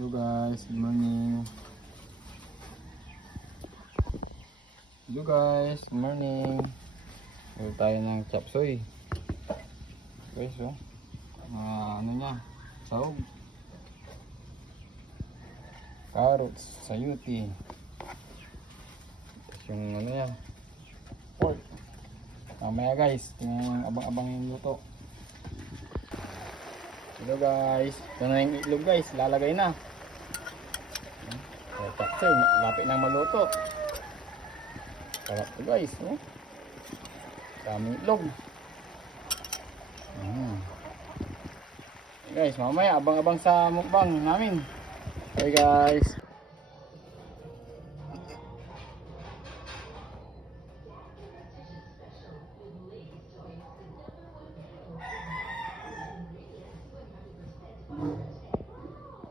Hello guys, good morning. Hello guys, good morning. Meron tayo ng chop suey. Guys, oh. Ano niya? Sahog. Carrots, sayuti. Tapos yung ano yan? Pork. Mamaya guys, tingnan abang-abang yung luto. Hello guys, ito na yung itlog guys, lalagay na. Chop suey, lapit na maluto. Sarap to guys, oh. Daming itlog. Guys, mamaya abang-abang sa mukbang namin. Hey guys.